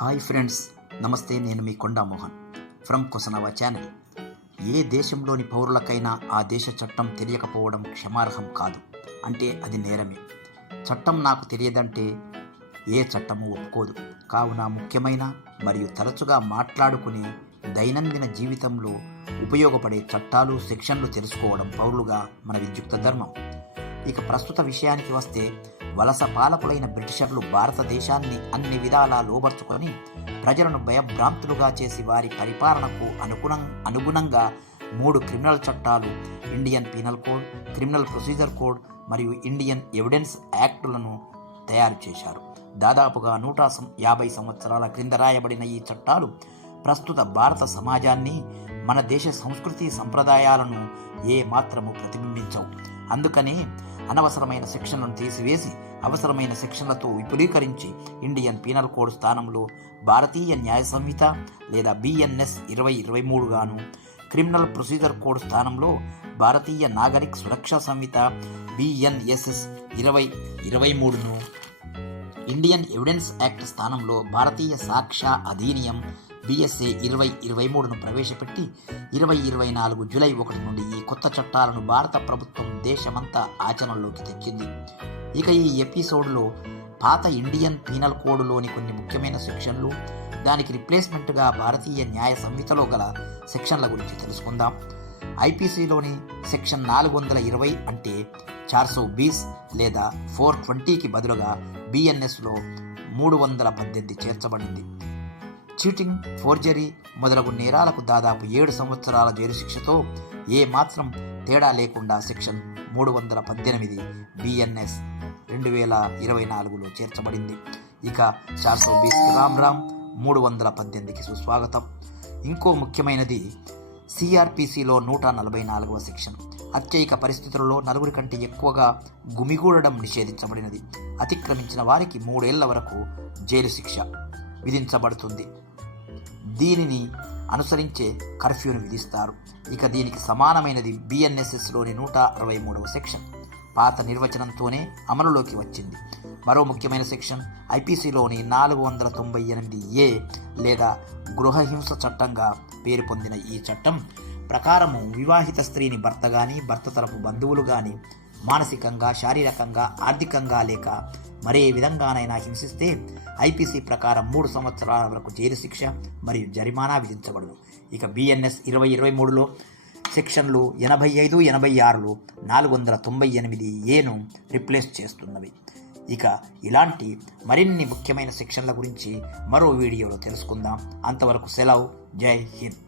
Hi friends, నమస్తే. నేను మీ కొండా Mohan from కొసనవ channel. ఏ దేశంలోని పౌరులకైనా ఆ దేశ చట్టం తెలియకపోవడం క్షమార్హం కాదు, అంటే అది నేరమే. చట్టం నాకు తెలియదంటే ఏ చట్టము ఒప్పుకోదు. కావున ముఖ్యమైన మరియు తరచుగా మాట్లాడుకునే దైనందిన జీవితంలో ఉపయోగపడే చట్టాలు, సెక్షన్లు తెలుసుకోవడం పౌరులుగా మన విద్యుక్త ధర్మం. ఇక ప్రస్తుత విషయానికి వస్తే, వలస పాలకులైన బ్రిటిషర్లు భారతదేశాన్ని అన్ని విధాలా లోబర్చుకొని ప్రజలను భయభ్రాంతులుగా చేసి వారి పరిపాలనకు అనుగుణంగా 3 క్రిమినల్ చట్టాలు, Indian penal code, criminal procedure code మరియు ఇండియన్ ఎవిడెన్స్ యాక్టులను తయారు చేశారు. దాదాపుగా 150 సంవత్సరాల క్రింద రాయబడిన ఈ చట్టాలు ప్రస్తుత భారత సమాజాన్ని, మన దేశ సంస్కృతి సంప్రదాయాలను ఏ మాత్రము ప్రతిబింబించవు. అందుకనే అనవసరమైన సెక్షన్లను తీసివేసి అవసరమైన సెక్షన్లతో విపులీకరించి ఇండియన్ పీనల్ కోడ్ స్థానంలో భారతీయ న్యాయ సంహిత లేదా BNS 2023 గాను, క్రిమినల్ ప్రొసీజర్ కోడ్ స్థానంలో భారతీయ నాగరిక్ సురక్షా సంహిత BNSS 2023ను, ఇండియన్ ఎవిడెన్స్ యాక్ట్ స్థానంలో భారతీయ సాక్ష్య అధినియం BSA 2023ను ప్రవేశపెట్టి 2024 జూలై 1 నుండి ఈ కొత్త చట్టాలను భారత ప్రభుత్వం దేశమంతా ఆచరణలోకి తెచ్చింది. ఇక ఈ ఎపిసోడ్లో పాత ఇండియన్ పీనల్ కోడ్లోని కొన్ని ముఖ్యమైన సెక్షన్లు, దానికి రిప్లేస్మెంట్గా భారతీయ న్యాయ సంహితలో గల సెక్షన్ల గురించి తెలుసుకుందాం. IPCలోని సెక్షన్ 420 అంటే 420 లేదా 420కి బదులుగా BNSలో 318 చేర్చబడింది. చీటింగ్, ఫోర్జరీ మొదలగు నేరాలకు దాదాపు 7 సంవత్సరాల జైలు శిక్షతో ఏ మాత్రం తేడా లేకుండా సెక్షన్ 318 BNS 2024లో చేర్చబడింది. ఇక 420కి రామ్ 318కి సుస్వాగతం. ఇంకో ముఖ్యమైనది CRPCలో 144వ సెక్షన్. అత్యయిక పరిస్థితులలో 4 కంటే ఎక్కువగా గుమిగూడడం నిషేధించబడినది. అతిక్రమించిన వారికి 3 ఏళ్ల వరకు జైలు శిక్ష విధించబడుతుంది. దీనిని అనుసరించే కర్ఫ్యూను విధిస్తారు. ఇక దీనికి సమానమైనది BNSSలోని 163వ సెక్షన్. పాత నిర్వచనంతోనే అమలులోకి వచ్చింది. మరో ముఖ్యమైన సెక్షన్ IPCలోని 498A లేదా గృహహింస చట్టంగా పేరు పొందిన ఈ చట్టం ప్రకారము వివాహిత స్త్రీని భర్త కానీ, భర్త తరపు బంధువులు కానీ మానసికంగా, శారీరకంగా, ఆర్థికంగా లేక మరే విధంగానైనా హింసిస్తే IPC ప్రకారం 3 సంవత్సరాల వరకు జైలు శిక్ష మరియు జరిమానా విధించబడును. ఇక BNS 2023లో సెక్షన్లు 85, 86లో 498Aను రిప్లేస్ చేస్తున్నవి. ఇక ఇలాంటి మరిన్ని ముఖ్యమైన సెక్షన్ల గురించి మరో వీడియోలో తెలుసుకుందాం. అంతవరకు సెలవు. జై హింద్.